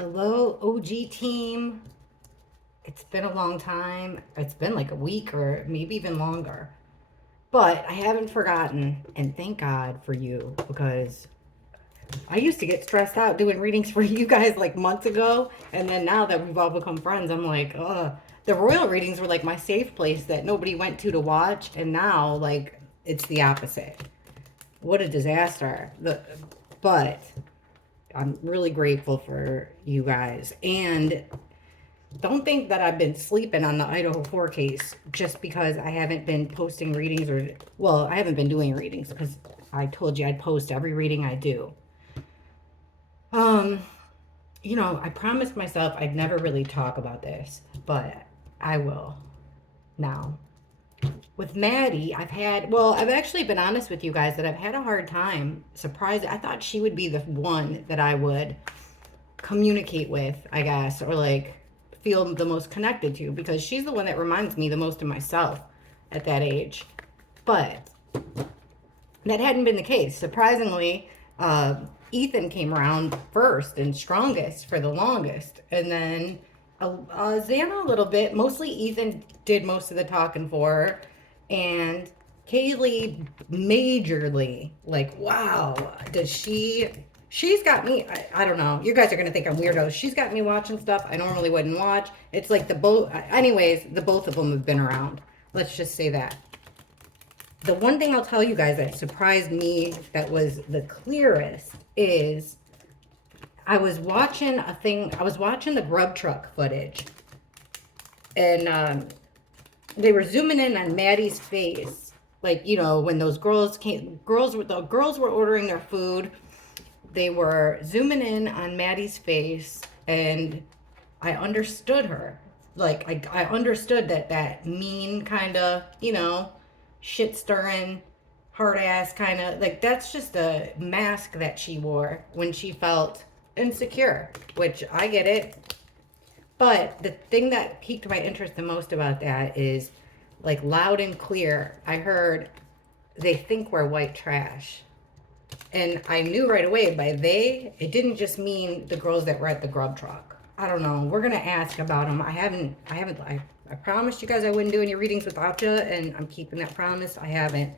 Hello, OG team. It's been a long time. It's been like a week or maybe even longer. But I haven't forgotten, and thank God for you because I used to get stressed out doing readings for you guys like months ago. And then now that we've all become friends, I'm like, the royal readings were like my safe place that nobody went to watch. And now, like, it's the opposite. What a disaster. But I'm really grateful for you guys. And don't think that I've been sleeping on the Idaho 4 case just because I haven't been posting readings I haven't been doing readings because I told you I'd post every reading I do. Um, I promised myself I'd never really talk about this, but I will now. With Maddie, I've actually been honest with you guys that I've had a hard time. Surprised. I thought she would be the one that I would communicate with, I guess, or like feel the most connected to because she's the one that reminds me the most of myself at that age. But that hadn't been the case. Surprisingly, Ethan came around first and strongest for the longest. And then Zana a little bit. Mostly Ethan did most of the talking for her. And Kaylee majorly, like, wow, she's got me, I don't know. You guys are going to think I'm weirdo. She's got me watching stuff I normally wouldn't watch. It's like the both of them have been around. Let's just say that. The one thing I'll tell you guys that surprised me that was the clearest is I was watching the GrubTruck footage. And they were zooming in on Maddie's face. Like, when those the girls were ordering their food. They were zooming in on Maddie's face, and I understood her. Like, I understood that mean kind of, shit stirring, hard ass kind of, like, that's just a mask that she wore when she felt insecure, which I get it. But the thing that piqued my interest the most about that is, like, loud and clear, I heard, they think we're white trash. And I knew right away by it didn't just mean the girls that were at the GrubTruck. I don't know. We're going to ask about them. I promised you guys I wouldn't do any readings without you, and I'm keeping that promise. I haven't.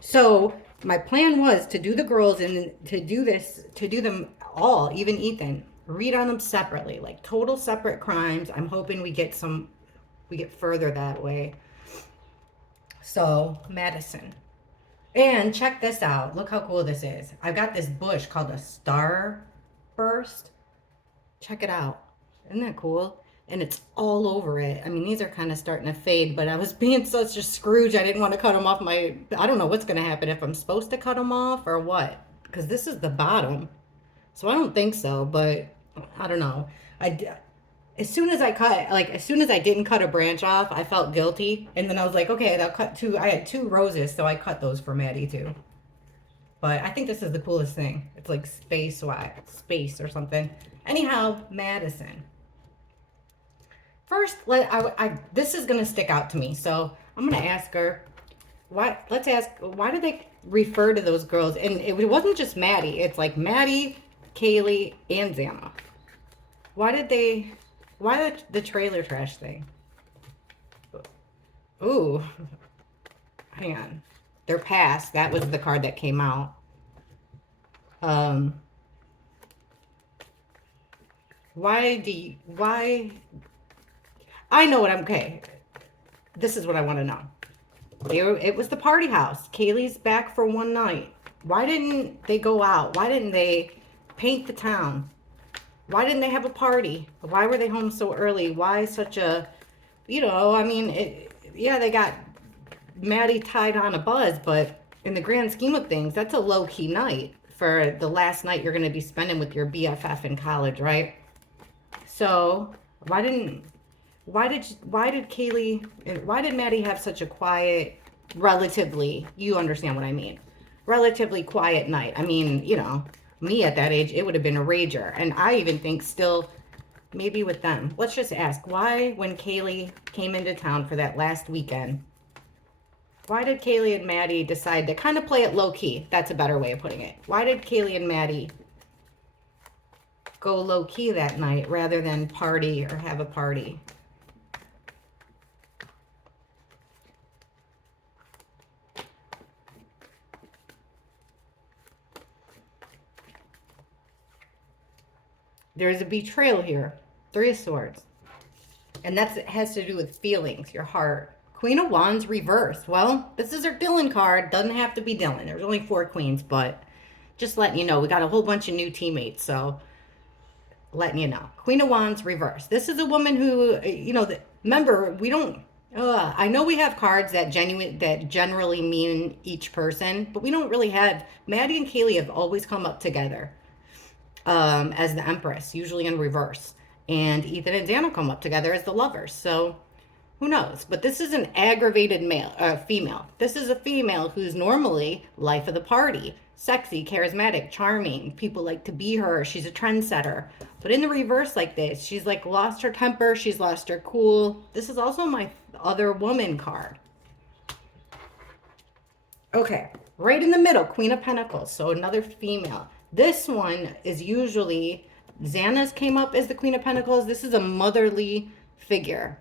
So my plan was to do the girls and to do them all, even Ethan, read on them separately, like total separate crimes. I'm hoping we get further that way. So Madison. And check this out. Look how cool this is. I've got this bush called a star burst. Check it out. Isn't that cool? And it's all over it. I mean, these are kind of starting to fade, but I was being such a Scrooge. I didn't want to cut them off I don't know what's going to happen, if I'm supposed to cut them off or what. Because this is the bottom. So I don't think so, but I don't know. As soon as I didn't cut a branch off, I felt guilty. And then I was like, okay, I'll cut two. I had 2 roses, so I cut those for Maddie too. But I think this is the coolest thing. It's like space or something. Anyhow, Madison. First, this is going to stick out to me. So I'm going to ask her, why do they refer to those girls? And it wasn't just Maddie. It's like Maddie, Kaylee, and Zana. Why the trailer trash thing? Ooh. Hang on. They're past. That was the card that came out. Why? I know okay. This is what I want to know. It was the party house. Kaylee's back for one night. Why didn't they go out? Why didn't they paint the town? Why didn't they have a party? Why were they home so early? Why such a, they got Maddie tied on a buzz, but in the grand scheme of things, that's a low-key night for the last night you're going to be spending with your BFF in college, right? So why did Maddie have such a quiet, relatively, you understand what I mean, relatively quiet night? I mean, me at that age, it would have been a rager. And I even think still, maybe with them. Let's just ask, why, when Kaylee came into town for that last weekend, why did Kaylee and Maddie decide to kind of play it low-key? That's a better way of putting it. Why did Kaylee and Maddie go low key that night rather than party or have a party. There's a betrayal here. 3 of Swords. And it has to do with feelings, your heart. Queen of Wands reversed. Well, this is our Dylan card. Doesn't have to be Dylan. There's only 4 queens, but just letting you know, we got a whole bunch of new teammates, so letting you know. Queen of Wands reversed. This is a woman who, you know, remember, we don't, I know we have cards that generally mean each person, but we don't really have, Maddie and Kaylee have always come up together as the Empress, usually in reverse. And Ethan and Zana come up together as the lovers. So who knows? But this is an aggravated female. This is a female who's normally life of the party. Sexy, charismatic, charming. People like to be her. She's a trendsetter. But in the reverse like this, she's like lost her temper. She's lost her cool. This is also my other woman card. Okay, right in the middle, Queen of Pentacles. So another female. This one is usually, Xana's came up as the Queen of Pentacles. This is a motherly figure.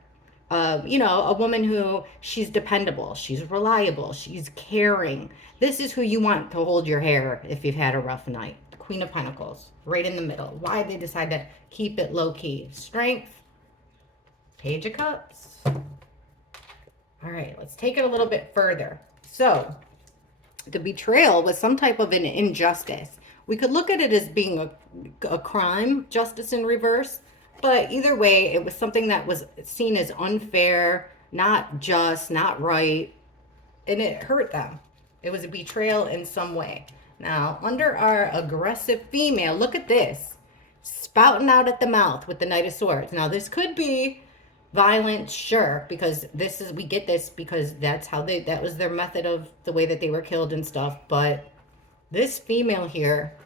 You know, a woman who, she's dependable, she's reliable, she's caring. This is who you want to hold your hair if you've had a rough night. Queen of Pentacles, right in the middle. Why they decide to keep it low key? Strength, Page of Cups. All right, let's take it a little bit further. So, the betrayal was some type of an injustice. We could look at it as being a crime, justice in reverse. But either way, it was something that was seen as unfair, not just, not right, and it hurt them. It was a betrayal in some way. Now, under our aggressive female, look at this. Spouting out at the mouth with the Knight of Swords. Now, this could be violent, sure, because this is, we get this because that's how that was their method of the way that they were killed and stuff. But this female here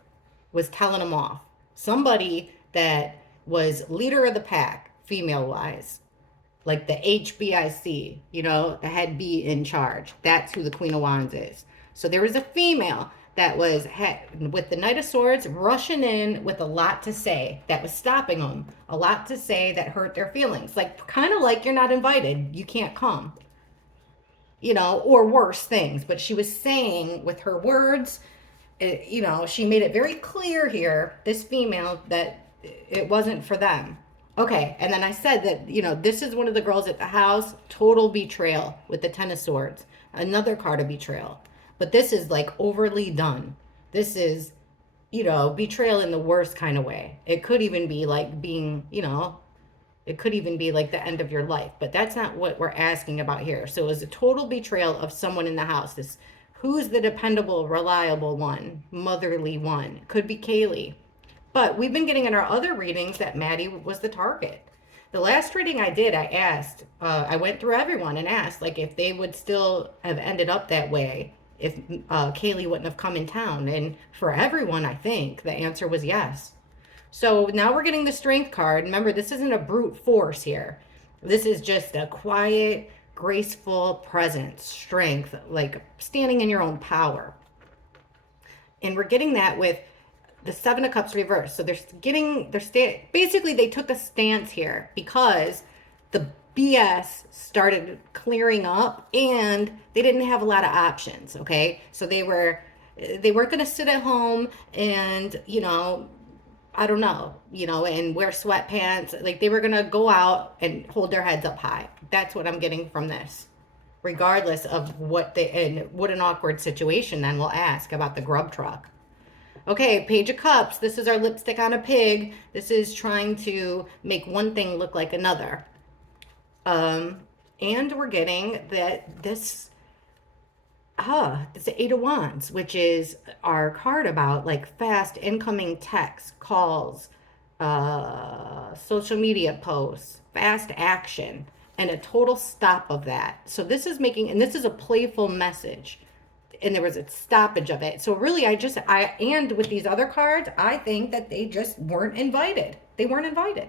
was telling them off. Somebody that was leader of the pack, female-wise. Like the HBIC, you know, the head B in charge. That's who the Queen of Wands is. So there was a female that was, with the Knight of Swords, rushing in with a lot to say that was stopping them. A lot to say that hurt their feelings. Like, kind of like you're not invited. You can't come. You know, or worse things. But she was saying with her words, you know, she made it very clear here, this female, that it wasn't for them. Okay, and then I said that, you know, this is one of the girls at the house, total betrayal with the Ten of Swords. Another card of betrayal. But this is like overly done. This is, you know, betrayal in the worst kind of way. It could even be like being, you know, it could even be like the end of your life. But that's not what we're asking about here. So it was a total betrayal of someone in the house. This, who's the dependable, reliable one, motherly one? Could be Kaylee. But we've been getting in our other readings that Maddie was the target. The last reading I did, I asked, I went through everyone and asked, like, if they would still have ended up that way if Kaylee wouldn't have come in town. And for everyone, I think, the answer was yes. So now we're getting the Strength card. Remember, this isn't a brute force here. This is just a quiet, graceful presence, strength, like standing in your own power. And we're getting that with the Seven of Cups reversed. So basically they took a stance here because the BS started clearing up and they didn't have a lot of options, okay? So they weren't going to sit at home and, you know, I don't know, you know, and wear sweatpants. Like, they were going to go out and hold their heads up high. That's what I'm getting from this. Regardless of what an awkward situation then we'll ask about the GrubTruck. Okay, Page of Cups. This is our lipstick on a pig. This is trying to make one thing look like another. And we're getting that this it's the Eight of Wands, which is our card about like fast incoming texts, calls, social media posts, fast action, and a total stop of that. So this is making, and this is a playful message. And there was a stoppage of it. So really, and with these other cards, I think that they just weren't invited. They weren't invited.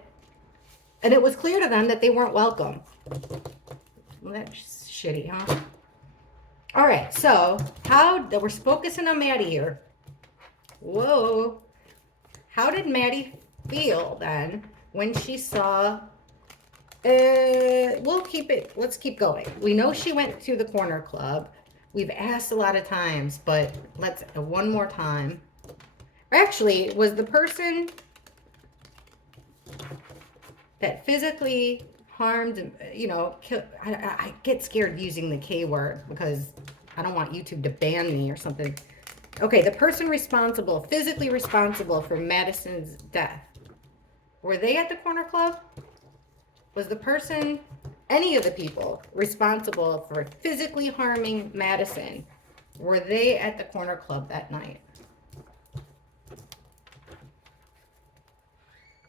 And it was clear to them that they weren't welcome. Well, that's shitty, huh? All right, so we're focusing on Maddie here. Whoa. How did Maddie feel then when she saw, let's keep going. We know she went to the corner club. We've asked a lot of times, but let's, one more time. Actually, was the person that physically harmed, I get scared using the K word because I don't want YouTube to ban me or something. Okay, the person physically responsible for Madison's death, were they at the corner club? Was the person, any of the people responsible for physically harming Madison, were they at the corner club that night?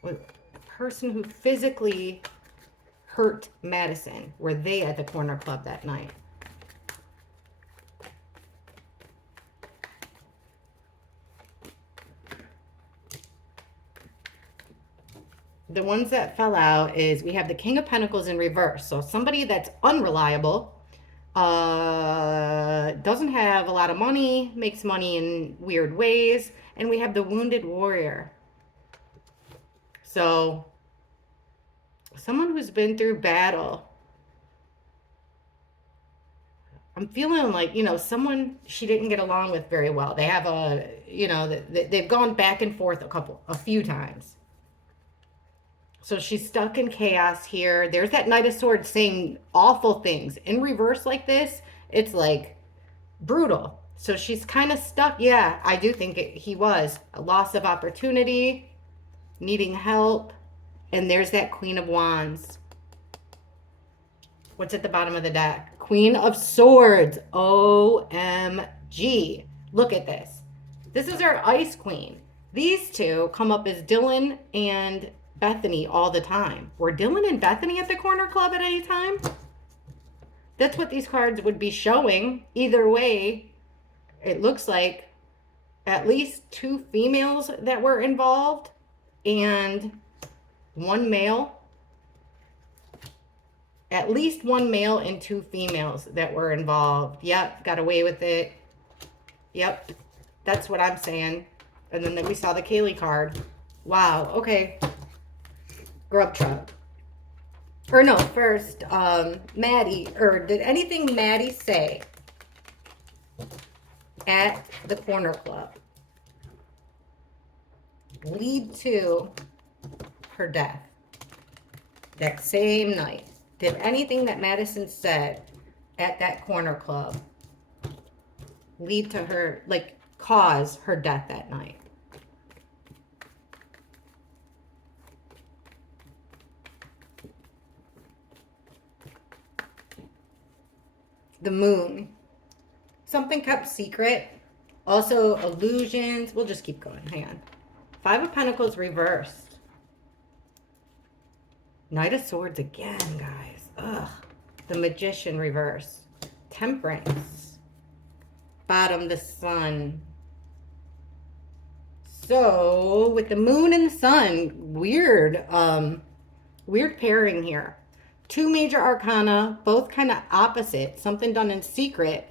Was the person who physically hurt Madison, were they at the corner club that night? The ones that fell out is we have the King of Pentacles in reverse. So somebody that's unreliable, doesn't have a lot of money, makes money in weird ways. And we have the Wounded Warrior. So someone who's been through battle. I'm feeling like, someone she didn't get along with very well. They have they've gone back and forth a few times. So she's stuck in chaos here. There's that Knight of Swords saying awful things. In reverse like this, it's like brutal. So she's kind of stuck. Yeah, I do think he was. A loss of opportunity, needing help. And there's that Queen of Wands. What's at the bottom of the deck? Queen of Swords. OMG. Look at this. This is our Ice Queen. These two come up as Dylan and Bethany all the time. Were Dylan and Bethany at the corner club at any time? That's what these cards would be showing. Either way, it looks like at least 2 females that were involved and 1 male. At least 1 male and 2 females that were involved. Yep, got away with it. Yep, that's what I'm saying. And then we saw the Kaylee card. Wow, okay. GrubTruck. Or no, first, Maddie, or did anything Maddie say at the corner club lead to her death that same night? Did anything that Madison said at that corner club lead to her, cause her death that night? The Moon. Something kept secret. Also, illusions. We'll just keep going. Hang on. 5 of Pentacles reversed. Knight of Swords again, guys. Ugh. The Magician reverse. Temperance. Bottom, the Sun. So, with the Moon and the Sun, weird pairing here. 2 major arcana, both kind of opposite. Something done in secret.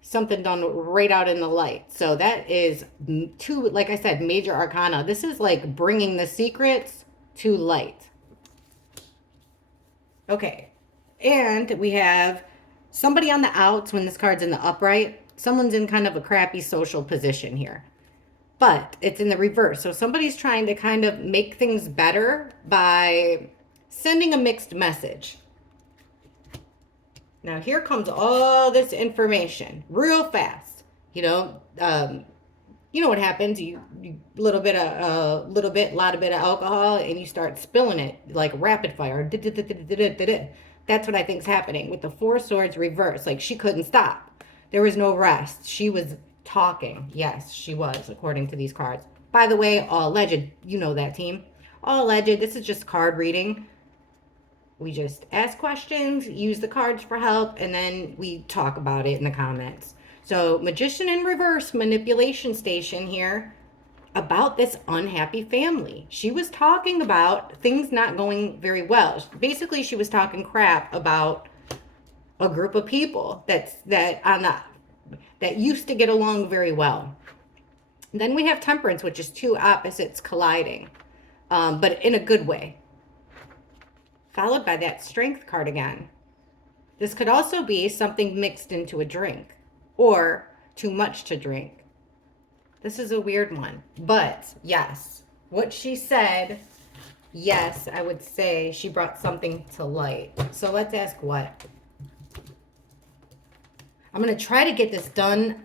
Something done right out in the light. So that is 2, like I said, major arcana. This is like bringing the secrets to light. Okay. And we have somebody on the outs when this card's in the upright. Someone's in kind of a crappy social position here. But it's in the reverse. So somebody's trying to kind of make things better by sending a mixed message. Now here comes all this information real fast. You know what happens? You a lot bit of alcohol, and you start spilling it like rapid fire. That's what I think is happening with the 4 swords reversed. Like she couldn't stop. There was no rest. She was talking. Yes, she was, according to these cards. By the way, all alleged. You know that, team. All alleged. This is just card reading. We just ask questions, use the cards for help, and then we talk about it in the comments. So, Magician in reverse, manipulation station here about this unhappy family. She was talking about things not going very well. Basically, she was talking crap about a group of people that used to get along very well. Then we have temperance, which is two opposites colliding, but in a good way. Followed by that strength card again. This could also be something mixed into a drink or too much to drink. This is a weird one, but yes, what she said, yes, I would say she brought something to light. So let's ask what. I'm going to try to get this done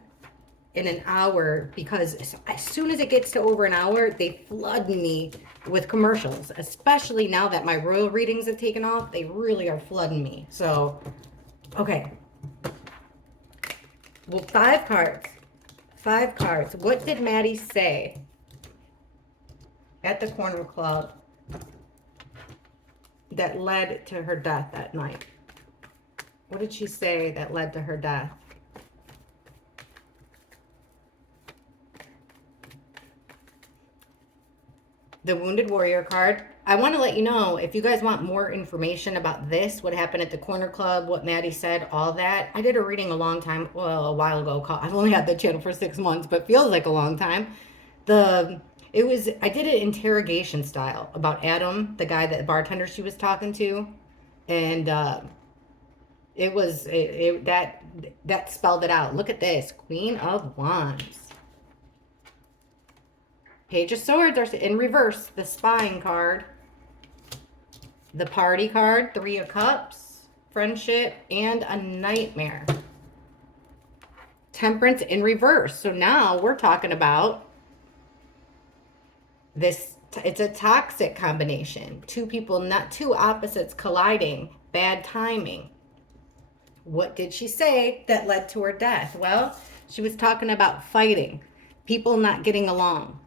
in an hour because as soon as it gets to over an hour, they flood me with commercials, especially now that my royal readings have taken off. They really are flooding me. So, okay. Well, 5 cards. 5 cards. What did Maddie say at the corner club that led to her death that night? What did she say that led to her death? The Wounded Warrior card. I want to let you know, if you guys want more information about this, what happened at the corner club, what Maddie said, all that. I did a reading a while ago. I've only had the channel for 6 months, but feels like a long time. I did it interrogation style about Adam, the guy, the bartender she was talking to. And that spelled it out. Look at this. Queen of Wands. Page of Swords are in reverse. The spying card. The party card. 3 of Cups. Friendship. And a nightmare. Temperance in reverse. So now we're talking about this. It's a toxic combination. 2 people, not 2 opposites colliding. Bad timing. What did she say that led to her death? Well, she was talking about fighting. People not getting along.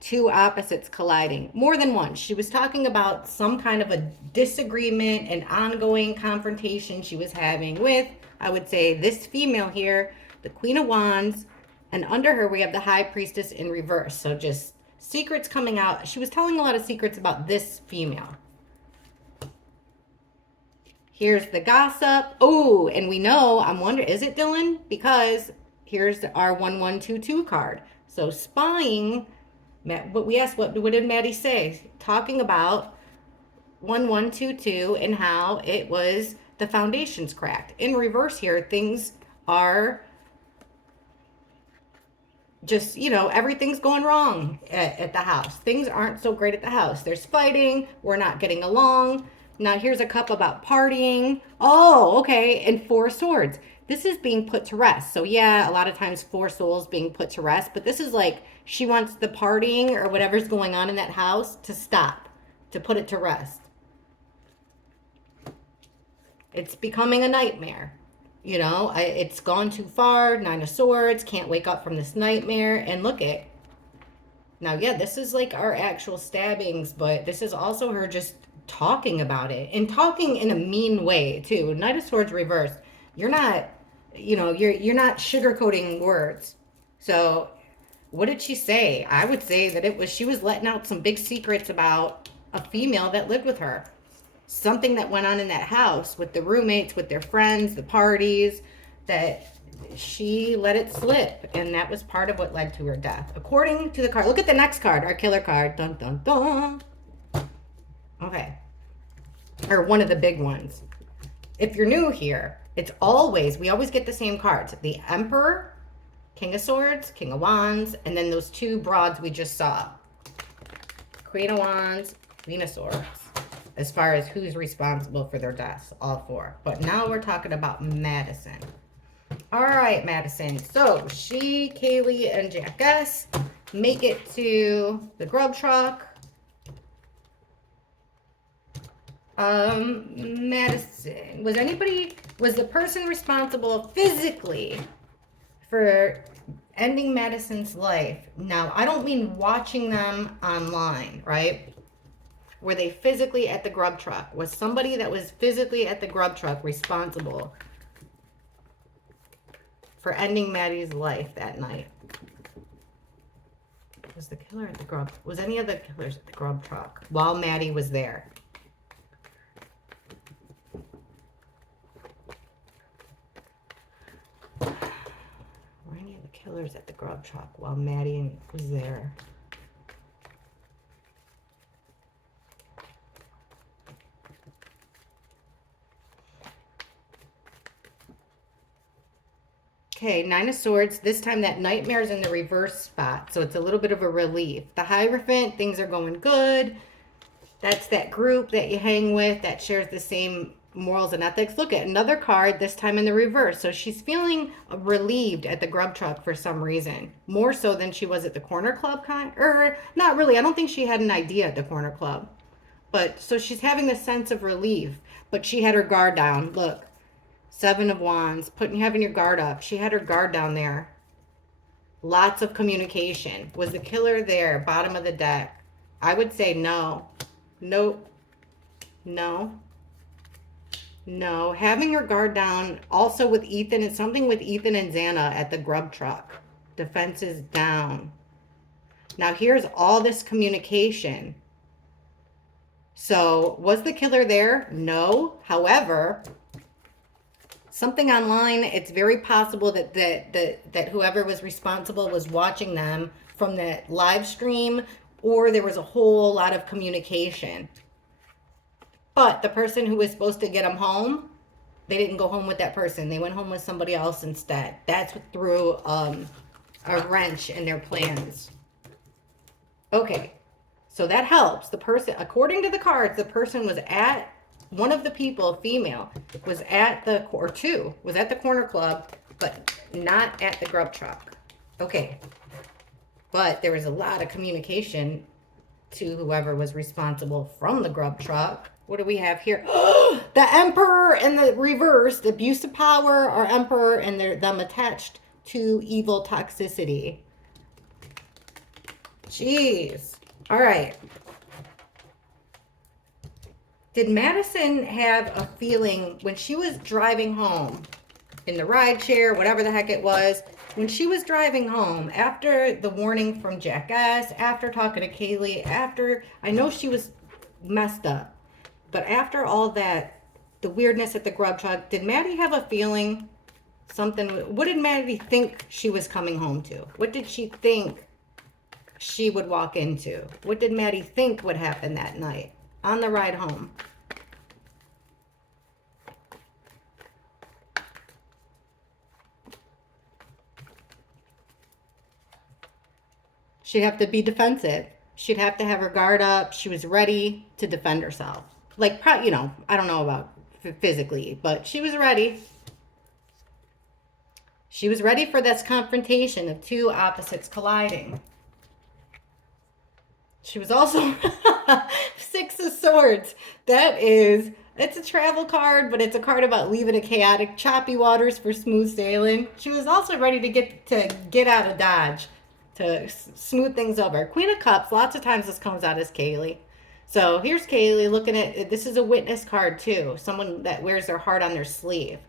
2 opposites colliding. More than once. She was talking about some kind of a disagreement and ongoing confrontation she was having with, I would say, this female here, the Queen of Wands, and under her we have the High Priestess in reverse. So just secrets coming out. She was telling a lot of secrets about this female. Here's the gossip. Oh, and we know, I'm wondering, is it Dylan? Because here's our 1122 card. So spying. But we asked, what did Maddie say? Talking about 1122 and how it was the foundation's cracked. In reverse here, things are just, everything's going wrong at the house. Things aren't so great at the house. There's fighting. We're not getting along. Now here's a cup about partying. Oh, okay. And 4 swords. This is being put to rest. So yeah, a lot of times 4 souls being put to rest, but this is like she wants the partying or whatever's going on in that house to stop, to put it to rest. It's becoming a nightmare. It's gone too far. 9 of Swords, can't wake up from this nightmare. And look at, now yeah, this is like our actual stabbings, but this is also her just talking about it and talking in a mean way too. Knight of Swords reversed. You're not, you're not sugarcoating words. So what did she say? I would say that she was letting out some big secrets about a female that lived with her. Something that went on in that house with the roommates, with their friends, the parties, that she let it slip. And that was part of what led to her death. According to the card. Look at the next card, our killer card. Dun, dun, dun. Okay. Or one of the big ones. If you're new here, we always get the same cards. The Emperor, King of Swords, King of Wands, and then those 2 broads we just saw. Queen of Wands, Queen of Swords. As far as who's responsible for their deaths, all 4. But now we're talking about Madison. All right, Madison. So she, Kaylee, and Jack S. make it to the GrubTruck. Madison, was the person responsible physically for ending Madison's life? Now, I don't mean watching them online, right? Were they physically at the GrubTruck? Was somebody that was physically at the GrubTruck responsible for ending Maddie's life that night? Was the killer at the Grub? Was any of the killers at the GrubTruck while Maddie was there? Were any of the killers at the GrubTruck? grub truck while Maddie was there. Okay, Nine of Swords. This time that Nightmare's in the reverse spot, so it's a little bit of a relief. The Hierophant, things are going good. That's that group that you hang with that shares the same morals and ethics. Look at another card, this time in the reverse. So she's feeling relieved at the grub truck for some reason. More so than she was at the corner club or not really. I don't think she had an idea at the corner club. But so she's having a sense of relief, but she had her guard down. Look. Seven of Wands, having your guard up. She had her guard down there. Lots of communication. Was the killer there? Bottom of the deck. I would say no. Nope. No. No. Having your guard down also with Ethan. It's something with Ethan and Zana at the grub truck. Defense is down. Now here's all this communication. So was the killer there? No. However, something online, it's very possible that whoever was responsible was watching them from that live stream, or there was a whole lot of communication. But the person who was supposed to get them home, they didn't go home with that person. They went home with somebody else instead. That's what threw a wrench in their plans. Okay, so that helps. The person, according to the cards, the person was at, one of the people, female, was at the, or two, was at the corner club, but not at the grub truck. Okay. But there was a lot of communication to whoever was responsible from the grub truck. What do we have here? The Emperor and the reverse, the abuse of power, our Emperor, and them attached to evil toxicity. Jeez. All right. Did Madison have a feeling when she was driving home in the rideshare, whatever the heck it was, when she was driving home after the warning from Jackass, after talking to Kaylee, after, I know she was messed up, but after all that, the weirdness at the grub truck, did Maddie have a feeling something, what did Maddie think she was coming home to? What did she think she would walk into? What did Maddie think would happen that night on the ride home? She'd have to be defensive. She'd have to have her guard up. She was ready to defend herself. Like, you know, I don't know about physically, but she was ready. She was ready for this confrontation of two opposites colliding. She was also Six of Swords. That is, it's a travel card, but it's a card about leaving a chaotic, choppy waters for smooth sailing. She was also ready to get out of Dodge, to smooth things over. Queen of Cups, lots of times this comes out as Kaylee. So here's Kaylee looking at, this is a witness card too. Someone that wears their heart on their sleeve,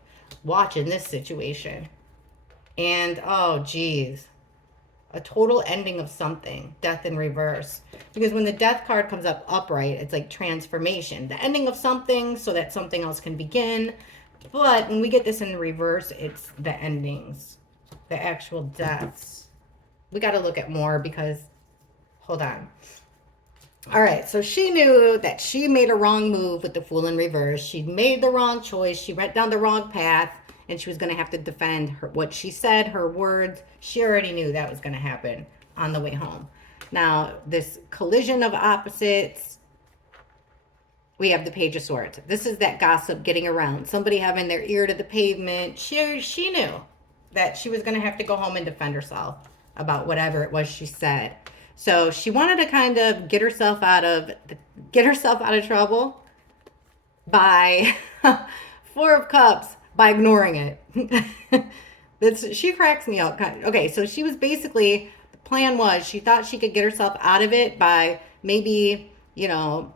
watching this situation. And, oh, geez. A total ending of something. Death in reverse. Because when the death card comes up upright, it's like transformation. The ending of something so that something else can begin. But when we get this in reverse, it's the endings. The actual deaths. We got to look at more because, hold on. All right, so she knew that she made a wrong move with the Fool in reverse. She made the wrong choice. She went down the wrong path, and she was going to have to defend what she said, her words. She already knew that was going to happen on the way home. Now, this collision of opposites, we have the Page of Swords. This is that gossip getting around. Somebody having their ear to the pavement. She knew that she was going to have to go home and defend herself about whatever it was she said. So she wanted to kind of get herself out of trouble by Four of Cups, by ignoring it. She cracks me up. Okay, so she was basically, the plan was she thought she could get herself out of it by maybe, you know,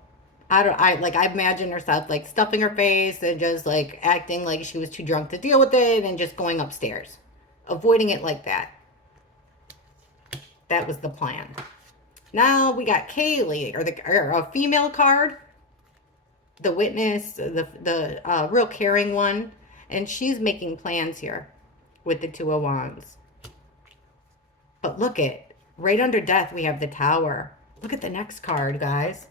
I imagine herself like stuffing her face and just like acting like she was too drunk to deal with it and just going upstairs, avoiding it like that. That was the plan. Now we got Kaylee, or a female card, the witness, the real caring one, and she's making plans here with the Two of Wands. But look it, right under death, we have the Tower. Look at the next card, guys.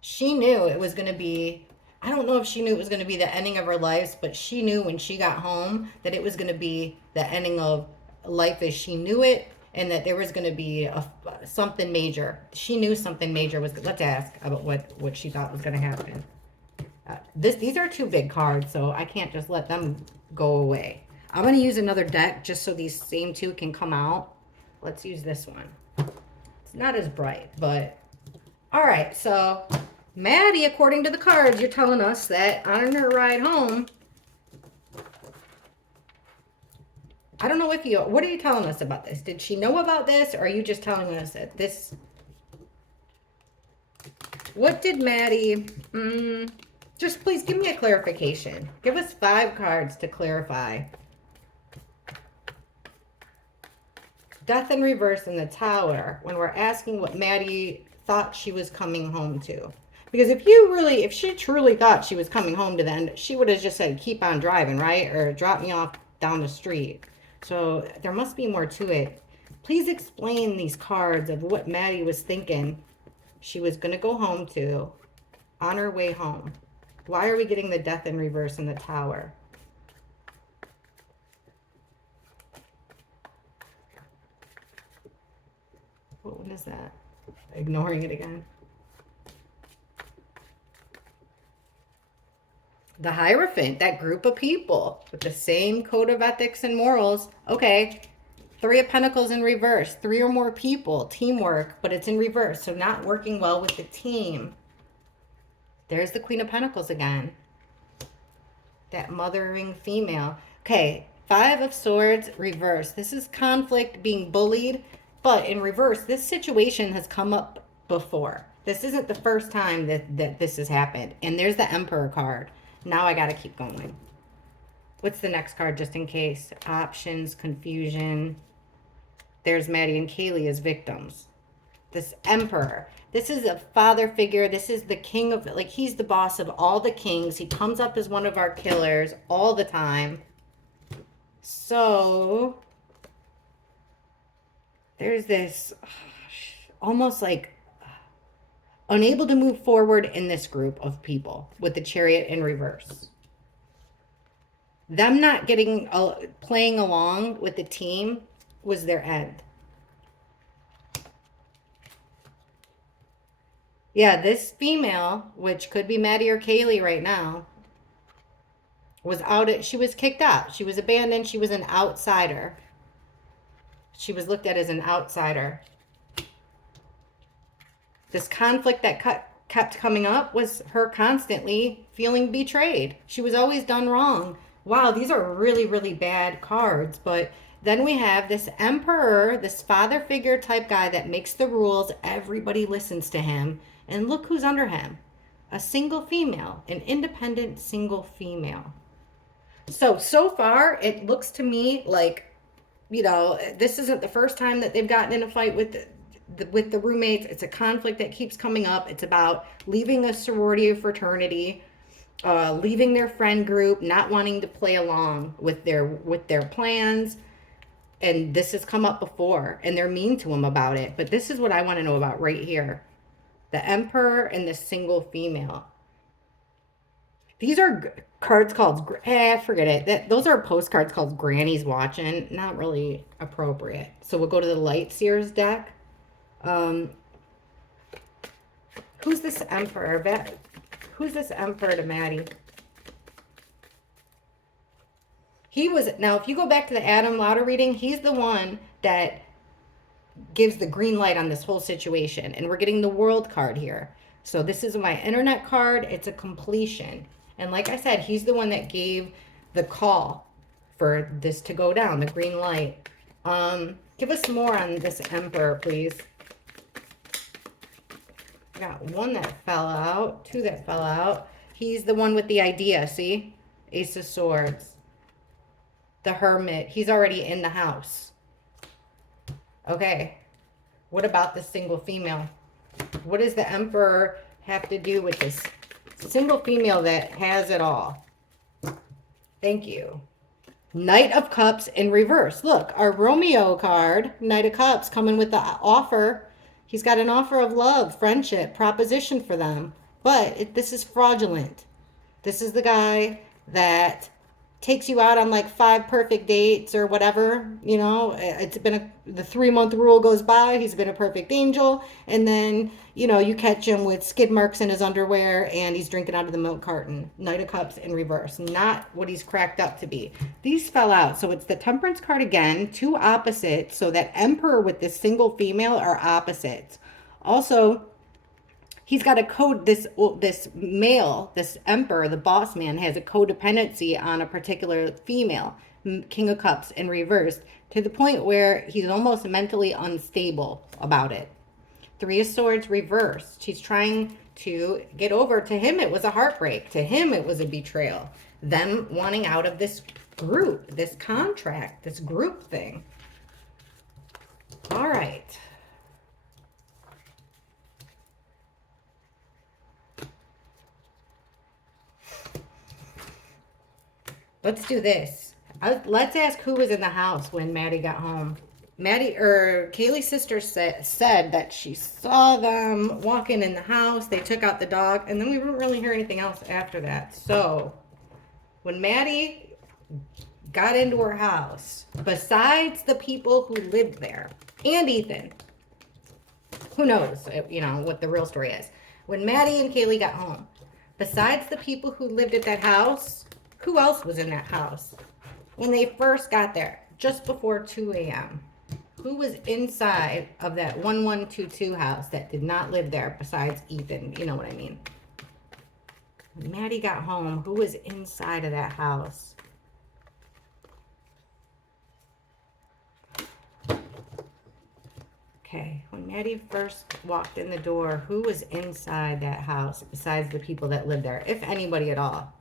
She knew it was going to be, I don't know if she knew it was going to be the ending of her life, but she knew when she got home that it was going to be the ending of life as she knew it, and that there was going to be something major. She knew something major was, let's ask about what she thought was going to happen. These are two big cards, so I can't just let them go away. I'm going to use another deck just so these same two can come out. Let's use this one. It's not as bright, but... All right, so Maddie, according to the cards, you're telling us that on her ride home... I don't know if you... What are you telling us about this? Did she know about this, or are you just telling us that this... What did Maddie... Just please give me a clarification. Give us 5 cards to clarify. Death in reverse in the Tower, when we're asking what Maddie thought she was coming home to. Because if she truly thought she was coming home to the end, she would have just said, keep on driving, right? Or drop me off down the street. So there must be more to it. Please explain these cards of what Maddie was thinking she was going to go home to on her way home. Why are we getting the death in reverse in the Tower? What is that? Ignoring it again. The Hierophant, that group of people with the same code of ethics and morals. Okay, 3 of Pentacles in reverse. 3 or more people, teamwork, but it's in reverse. So not working well with the team. There's the Queen of Pentacles again. That mothering female. Okay, 5 of Swords, reverse. This is conflict, being bullied, but in reverse, this situation has come up before. This isn't the first time that this has happened. And there's the Emperor card. Now I got to keep going. What's the next card just in case? Options, confusion. There's Maddie and Kaylee as victims. This Emperor. This is a father figure. This is the king of, like, he's the boss of all the kings. He comes up as one of our killers all the time. So, there's this almost like unable to move forward in this group of people with the Chariot in reverse. Them not getting, playing along with the team was their end. Yeah, this female, which could be Maddie or Kaylee right now, was she was kicked out. She was abandoned. She was an outsider. She was looked at as an outsider. This conflict that kept coming up was her constantly feeling betrayed. She was always done wrong. Wow, these are really, really bad cards. But then we have this Emperor, this father figure type guy that makes the rules. Everybody listens to him. And look who's under him. A single female. An independent single female. So far, it looks to me like, you know, this isn't the first time that they've gotten in a fight with the roommates. It's a conflict that keeps coming up. It's about leaving a sorority or fraternity, leaving their friend group, not wanting to play along with their plans. And this has come up before, and they're mean to him about it. But this is what I want to know about right here. The Emperor and the single female. These are cards called, forget it. Those are postcards called Granny's Watching. Not really appropriate. So we'll go to the Light Seers deck. Who's this Emperor? Who's this Emperor to Maddie? Now if you go back to the Adam Lauder reading, he's the one that gives the green light on this whole situation. And we're getting the World card here. So this is my internet card. It's a completion. And like I said, he's the one that gave the call for this to go down, the green light. Give us more on this Emperor, please. I got 1 that fell out, 2 that fell out. He's the one with the idea, see? Ace of Swords. The Hermit. He's already in the house. Okay. What about the single female? What does the Emperor have to do with this single female that has it all? Thank you. Knight of Cups in reverse. Look, our Romeo card, Knight of Cups, coming with the offer. He's got an offer of love, friendship, proposition for them. But this is fraudulent. This is the guy that takes you out on like 5 perfect dates or whatever. You know, it's been the 3-month rule goes by. He's been a perfect angel. And then, you know, you catch him with skid marks in his underwear and he's drinking out of the milk carton. Knight of Cups in reverse. Not what he's cracked up to be. These fell out. So it's the Temperance card again. 2 opposites. So that Emperor with this single female are opposites. Also, he's got a code, this male, this emperor, the boss man, has a codependency on a particular female, King of Cups in reverse, to the point where he's almost mentally unstable about it. 3 of Swords reversed. He's trying to get over. To him, it was a heartbreak. To him, it was a betrayal. Them wanting out of this group, this contract, this group thing. All right. Let's do this. Let's ask who was in the house when Maddie got home. Kaylee's sister said that she saw them walking in the house. They took out the dog, and then we didn't really hear anything else after that. So, when Maddie got into her house, besides the people who lived there, and Ethan, who knows, you know, what the real story is. When Maddie and Kaylee got home, besides the people who lived at that house, who else was in that house when they first got there, just before 2 a.m.? Who was inside of that 1122 house that did not live there besides Ethan? You know what I mean. When Maddie got home, who was inside of that house? Okay, when Maddie first walked in the door, who was inside that house besides the people that lived there, if anybody at all?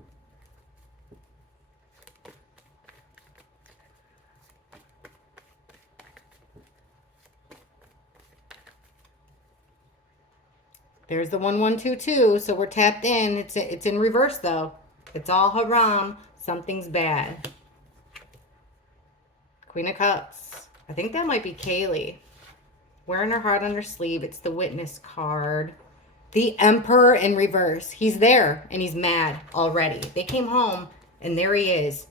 There's the 1122, so we're tapped in. It's in reverse, though. It's all haram. Something's bad. Queen of Cups. I think that might be Kaylee. Wearing her heart on her sleeve. It's the Witness card. The Emperor in reverse. He's there, and he's mad already. They came home, and there he is.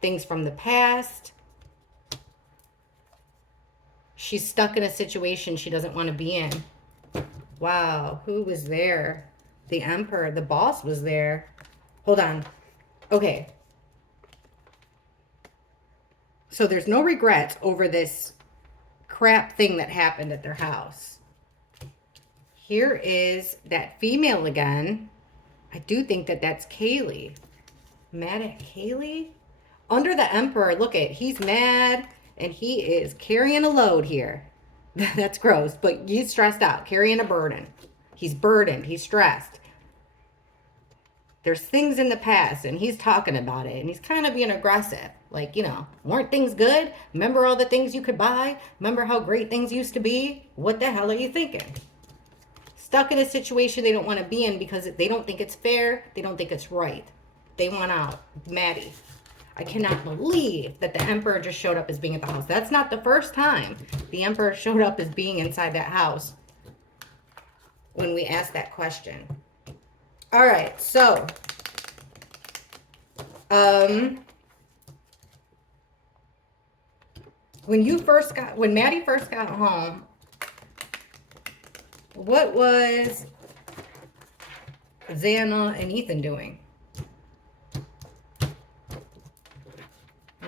Things from the past. She's stuck in a situation she doesn't want to be in. Wow, who was there? The Emperor, the boss was there. Hold on. Okay. So there's no regrets over this crap thing that happened at their house. Here is that female again. I do think that that's Kaylee. Mad at Kaylee? Under the Emperor, look at, he's mad and he is carrying a load here. That's gross, but he's stressed out, carrying a burden. He's burdened, he's stressed. There's things in the past, and he's talking about it, and he's kind of being aggressive. Like, you know, weren't things good? Remember all the things you could buy? Remember how great things used to be? What the hell are you thinking? Stuck in a situation they don't want to be in because they don't think it's fair. They don't think it's right. They want out. Maddie. I cannot believe that the Emperor just showed up as being at the house. That's not the first time the Emperor showed up as being inside that house when we asked that question. All right, so when Maddie first got home, what was Zana and Ethan doing?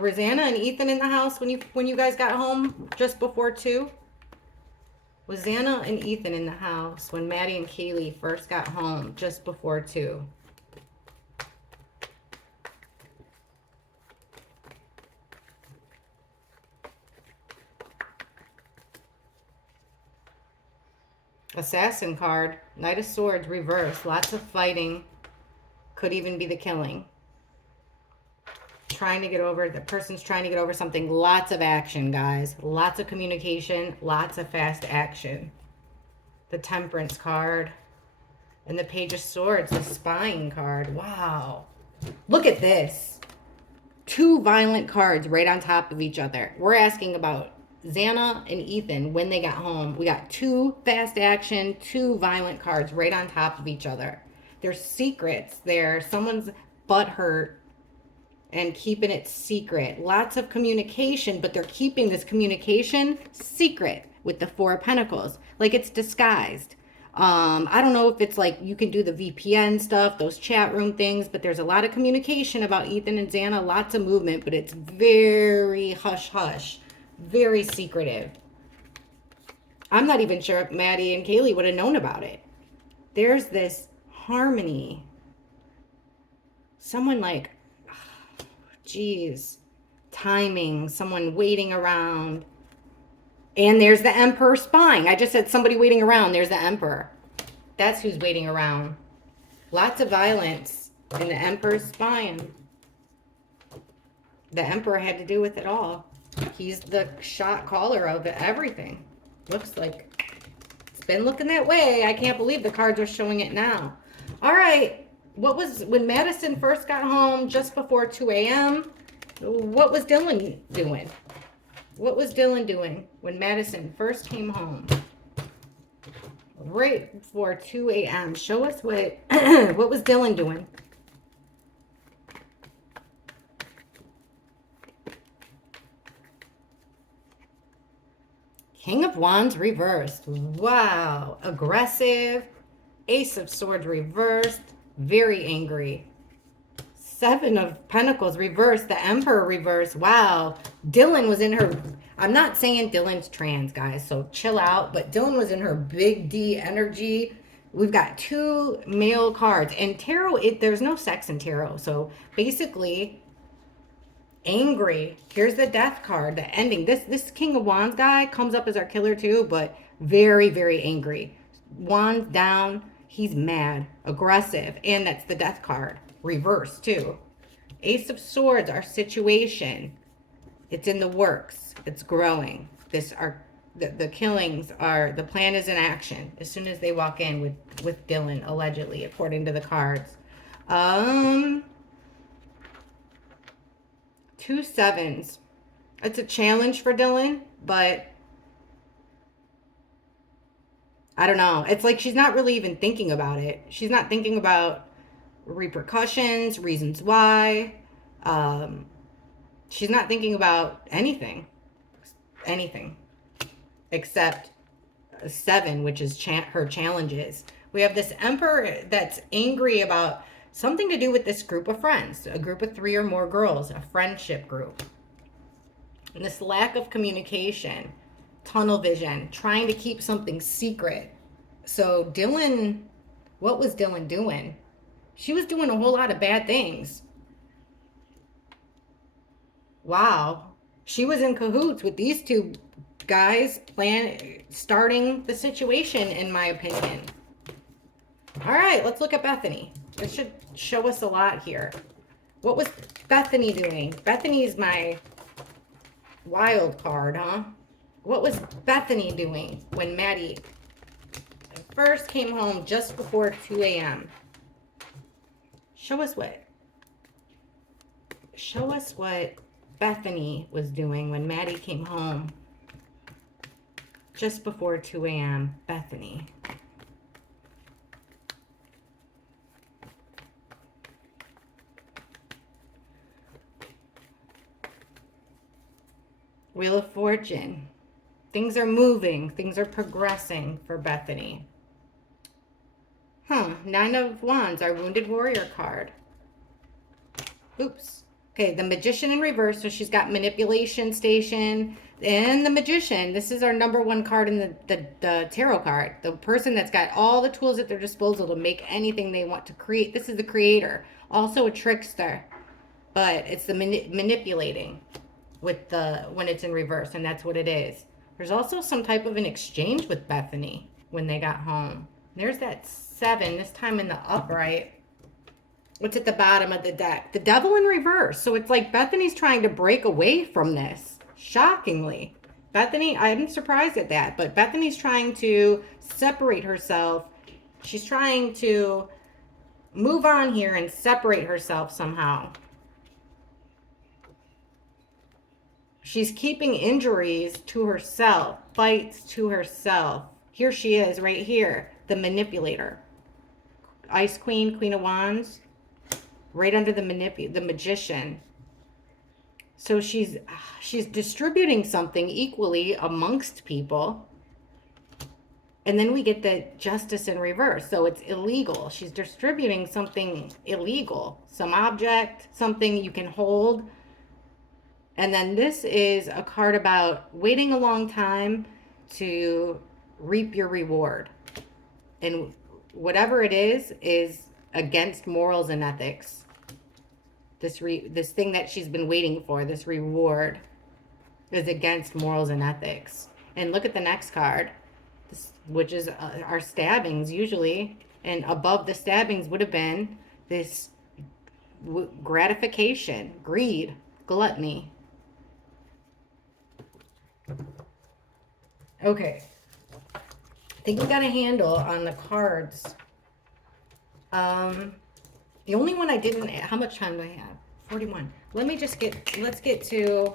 Were Zana and Ethan in the house when you guys got home just before 2? Was Zana and Ethan in the house when Maddie and Kaylee first got home just before 2? Assassin card. Knight of Swords reverse. Lots of fighting. Could even be the killing. Trying to get over, the person's trying to get over something. Lots of action, guys. Lots of communication. Lots of fast action. The Temperance card. And the Page of Swords, the Spying card. Wow. Look at this. two violent cards right on top of each other. We're asking about Zana and Ethan when they got home. We got two fast action, two violent cards right on top of each other. There's secrets there. Someone's butt hurt and keeping it secret. Lots of communication, but they're keeping this communication secret with the Four of Pentacles. Like it's disguised. I don't know if it's like you can do the VPN stuff, those chat room things, but there's a lot of communication about Ethan and Zana, lots of movement, but it's very hush hush, very secretive. I'm not even sure if Maddie and Kaylee would have known about it. There's this harmony. Someone like, geez, timing, someone waiting around. And there's the Emperor spying. I just said somebody waiting around. There's the Emperor. That's who's waiting around. Lots of violence. And the Emperor's spying. The Emperor had to do with it all. He's the shot caller of everything. Looks like it's been looking that way. I can't believe the cards are showing it now. All right. What was, when Madison first got home just before 2 a.m., what was Dylan doing? What was Dylan doing when Madison first came home? Right before 2 a.m. Show us what what was Dylan doing? King of Wands reversed. Wow. Aggressive. Ace of Swords reversed. Very angry. Seven of Pentacles reversed. The Emperor reversed. Wow. Dylan was in her... I'm not saying Dylan's trans, guys, so chill out. But Dylan was in her big D energy. We've got two male cards. And tarot, there's no sex in tarot. So basically, angry. Here's the Death card, the ending. This King of Wands guy comes up as our killer too, but very, very angry. Wands down. He's mad, aggressive. And that's the Death card. Reverse too. Ace of Swords, our situation. It's in the works. It's growing. The killings are, the plan is in action as soon as they walk in with Dylan, allegedly, according to the cards. 2 sevens. It's a challenge for Dylan, but I don't know. It's like she's not really even thinking about it. She's not thinking about repercussions, reasons why. She's not thinking about anything except 7, which is her challenges. We have this Emperor that's angry about something to do with this group of friends, a group of 3 or more girls, a friendship group. And this lack of communication, tunnel vision, trying to keep something secret. So Dylan, what was Dylan doing? She was doing a whole lot of bad things. Wow. She was in cahoots with these two guys starting the situation, in my opinion. All right, let's look at Bethany. This should show us a lot here. What was Bethany doing? Bethany's my wild card, huh? What was Bethany doing when Maddie first came home just before 2 a.m.? Show us what Bethany was doing when Maddie came home just before 2 a.m. Bethany. Wheel of Fortune. Things are moving. Things are progressing for Bethany. 9 of Wands, our Wounded Warrior card. Oops. Okay, the Magician in reverse. So she's got Manipulation Station and the Magician. This is our #1 card in the tarot card. The person that's got all the tools at their disposal to make anything they want to create. This is the Creator. Also a trickster. But it's the manipulating with when it's in reverse, and that's what it is. There's also some type of an exchange with Bethany when they got home. There's that 7, this time in the upright. What's at the bottom of the deck? The Devil in reverse. So it's like Bethany's trying to break away from this. Shockingly. Bethany, I'm surprised at that. But Bethany's trying to separate herself. She's trying to move on here and separate herself somehow. She's keeping injuries to herself, fights to herself. Here she is right here, the manipulator. Ice Queen, Queen of Wands, right under the magician. So she's distributing something equally amongst people. And then we get the justice in reverse. So it's illegal. She's distributing something illegal, some object, something you can hold. And then this is a card about waiting a long time to reap your reward. And whatever it is against morals and ethics. This thing that she's been waiting for, this reward, is against morals and ethics. And look at the next card, which is our stabbings usually. And above the stabbings would have been this gratification, greed, gluttony. Okay. I think we got a handle on the cards. The only one I didn't, how much time do I have? 41. Let's get to,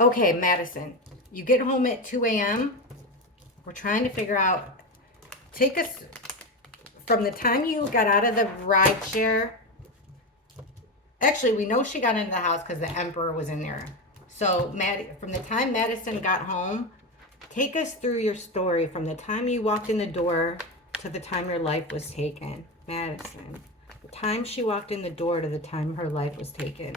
okay, Madison. You get home at 2 a.m. We're trying to figure out, take us from the time you got out of the rideshare. Actually, we know she got into the house because the Emperor was in there. So, Maddie, from the time Madison got home, take us through your story from the time you walked in the door to the time your life was taken. Madison, the time she walked in the door to the time her life was taken.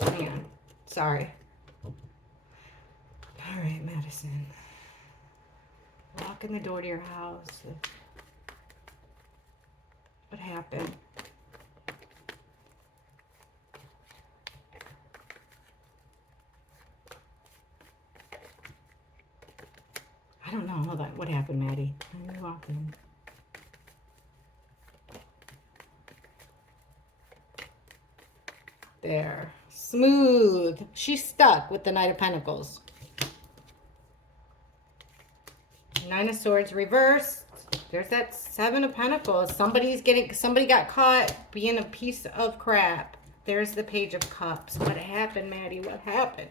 Hang on. Sorry. All right, Madison. Walk in the door to your house. What happened? I don't know. Hold on. What happened, Maddie? Let me walk in. There. Smooth. She's stuck with the Knight of Pentacles. Nine of Swords reversed. There's that Seven of Pentacles. Somebody got caught being a piece of crap. There's the Page of Cups. What happened, Maddie? What happened?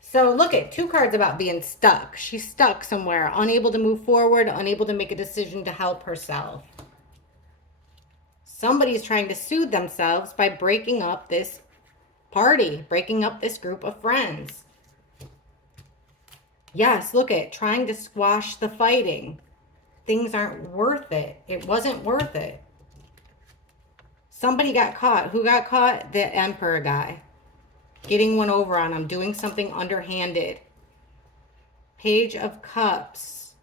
So look at two cards about being stuck. She's stuck somewhere, unable to move forward, unable to make a decision to help herself. Somebody's trying to soothe themselves by breaking up this party, breaking up this group of friends. Yes, look at trying to squash the fighting. Things aren't worth it. It wasn't worth it. Somebody got caught. Who got caught? The Emperor guy. Getting one over on him, doing something underhanded. Page of Cups.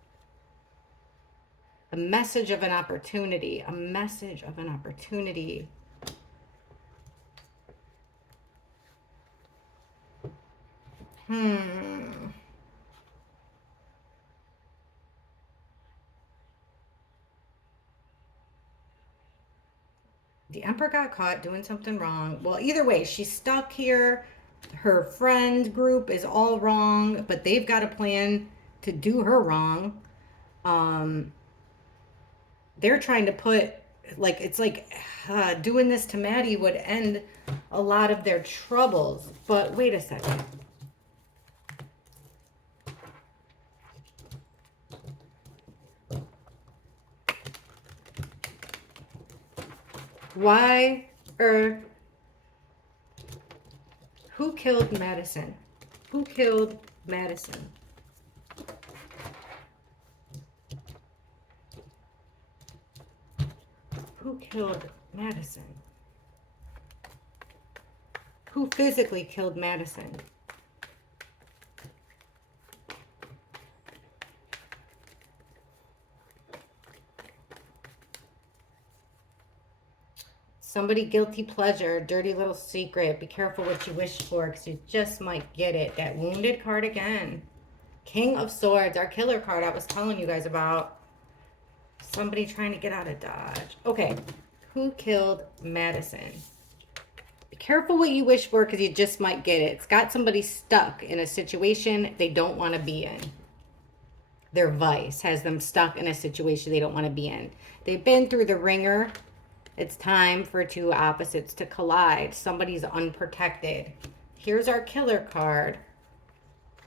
A message of an opportunity. A message of an opportunity. The Emperor got caught doing something wrong. Well, either way, she's stuck here. Her friend group is all wrong, but they've got a plan to do her wrong. They're trying to put, like, it's like doing this to Maddie would end a lot of their troubles. But wait a second. Why, or who killed Madison? Who killed Madison? Who killed Madison? Who physically killed Madison? Somebody guilty pleasure, dirty little secret. Be careful what you wish for because you just might get it. That wounded card again. King of Swords, our killer card I was telling you guys about. Somebody trying to get out of Dodge. Okay, who killed Madison? Be careful what you wish for because you just might get it. It's got somebody stuck in a situation they don't want to be in. their vice, has them stuck in a situation they don't want to be in. They've been through the ringer. It's time for two opposites to collide. Somebody's unprotected. Here's our killer card.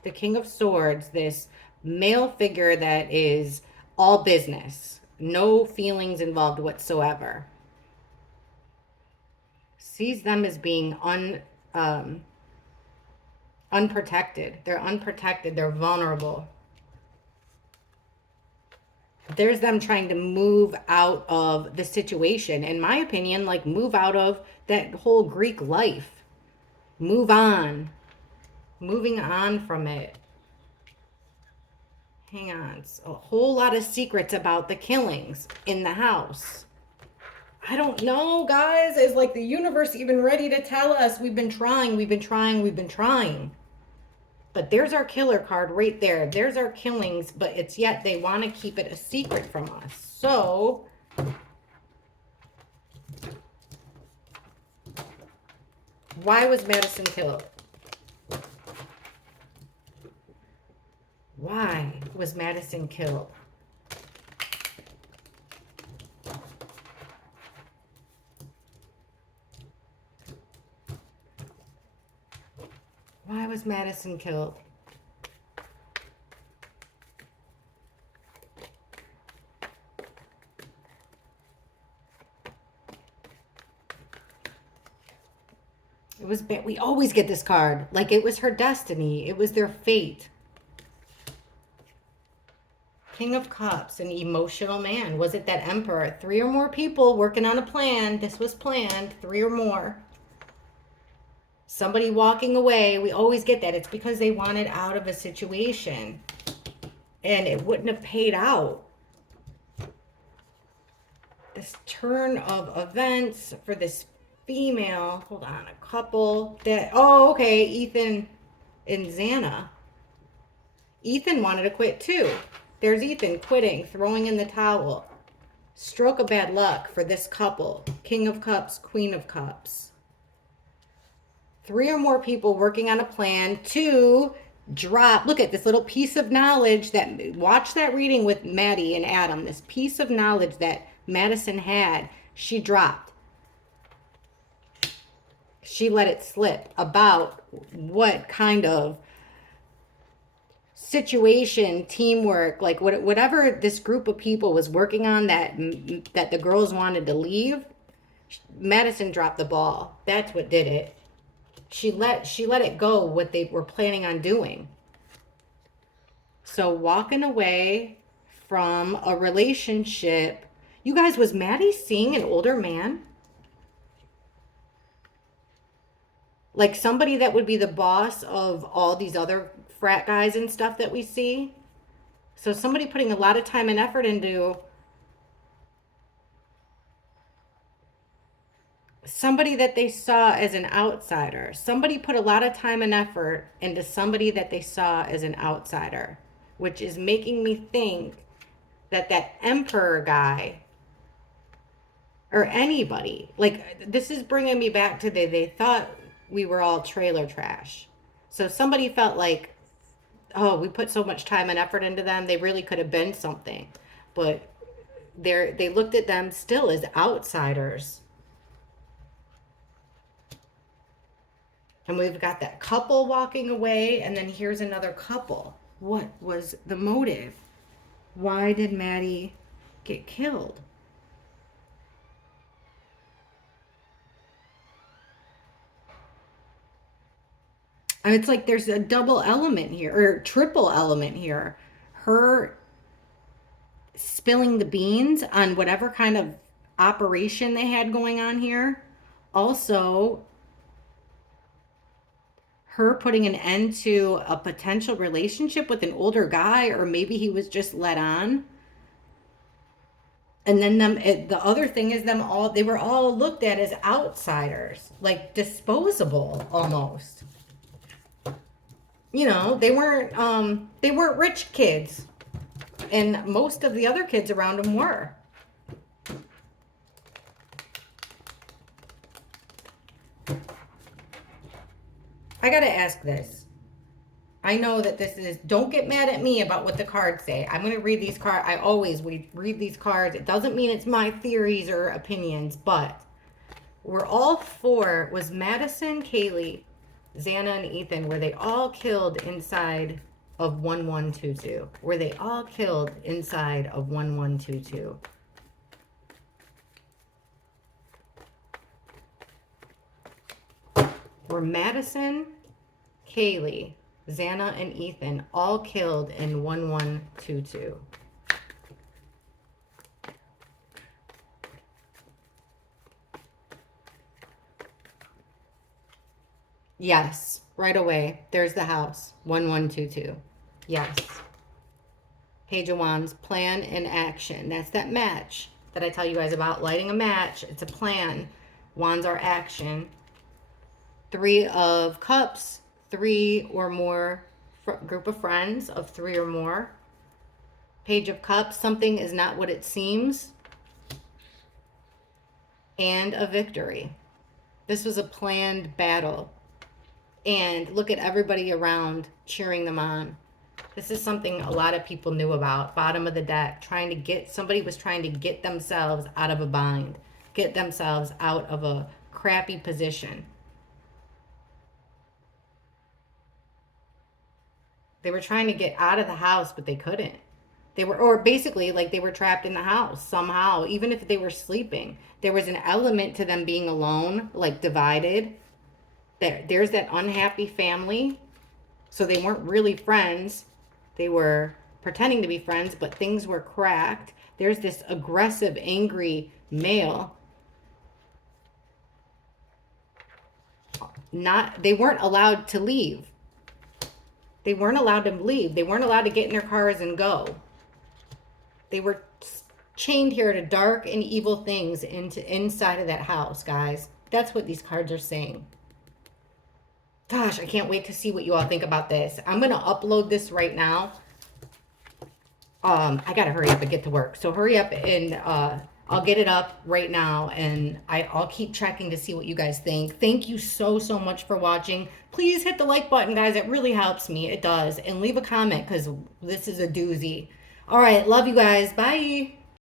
The King of Swords, this male figure that is all business. No feelings involved whatsoever. Sees them as being unprotected. They're unprotected. They're vulnerable. There's them trying to move out of the situation. In my opinion, like move out of that whole Greek life. Move on. Moving on from it. Hang on. It's a whole lot of secrets about the killings in the house. I don't know, guys. Is like the universe even ready to tell us? We've been trying. But there's our killer card right there. There's our killings, but it's yet they want to keep it a secret from us. So why was Madison killed? Why was Madison killed? Why was Madison killed? It was bad. We always get this card. Like it was her destiny. It was their fate. King of Cups, an emotional man. Was it that Emperor? 3 or more people working on a plan. This was planned. 3 or more. Somebody walking away. We always get that. It's because they wanted out of a situation. And it wouldn't have paid out. This turn of events for this female. Hold on. A couple that... Oh, okay. Ethan and Zana. Ethan wanted to quit too. There's Ethan quitting, throwing in the towel. Stroke of bad luck for this couple. King of Cups, Queen of Cups. 3 or more people working on a plan to drop. Look at this little piece of knowledge that, watch that reading with Maddie and Adam. This piece of knowledge that Madison had, she dropped. She let it slip about what kind of situation, teamwork, like whatever this group of people was working on that the girls wanted to leave. Madison dropped the ball. That's what did it. She let it go, what they were planning on doing. So walking away from a relationship. You guys, was Maddie seeing an older man? Like somebody that would be the boss of all these other frat guys and stuff that we see. So somebody putting a lot of time and effort into somebody that they saw as an outsider. Somebody put a lot of time and effort into somebody that they saw as an outsider, which is making me think that that Emperor guy or anybody, like this is bringing me back to they thought we were all trailer trash. So somebody felt like, oh, we put so much time and effort into them, they really could have been something. But they looked at them still as outsiders. And we've got that couple walking away, and then here's another couple. What was the motive? Why did Maddie get killed? And it's like there's a double element here, or triple element here. Her spilling the beans on whatever kind of operation they had going on here. Also, her putting an end to a potential relationship with an older guy, or maybe he was just let on. And then the other thing is they were all looked at as outsiders, like disposable almost. You know, they weren't rich kids, and most of the other kids around them were. I gotta ask this. I know that this is, don't get mad at me about what the cards say. I'm going to read these cards. I always read these cards. It doesn't mean it's my theories or opinions, but we're all four, was Madison, Kaylee, Zana, and Ethan, were they all killed inside of 1122? Were they all killed inside of 1122? Were Madison, Kaylee, Zana, and Ethan all killed in 1122? Yes, right away. There's the house. 1122. Yes. Page of Wands, plan and action. That's that match that I tell you guys about. Lighting a match. It's a plan. Wands are action. Three of Cups. Three or more. Group of friends of three or more. Page of Cups. Something is not what it seems. And a victory. This was a planned battle. And look at everybody around cheering them on. This is something a lot of people knew about. Bottom of the deck, somebody was trying to get themselves out of a bind, get themselves out of a crappy position. They were trying to get out of the house, but they couldn't. Or basically like they were trapped in the house somehow, even if they were sleeping. There was an element to them being alone, like divided. There's that unhappy family. So they weren't really friends. They were pretending to be friends, but things were cracked. There's this aggressive, angry male. They weren't allowed to leave. They weren't allowed to leave. They weren't allowed to get in their cars and go. They were chained here to dark and evil things inside of that house, guys. That's what these cards are saying. Gosh, I can't wait to see what you all think about this. I'm going to upload this right now. I got to hurry up and get to work. So hurry up and I'll get it up right now. And I'll keep checking to see what you guys think. Thank you so, so much for watching. Please hit the like button, guys. It really helps me. It does. And leave a comment because this is a doozy. All right. Love you guys. Bye.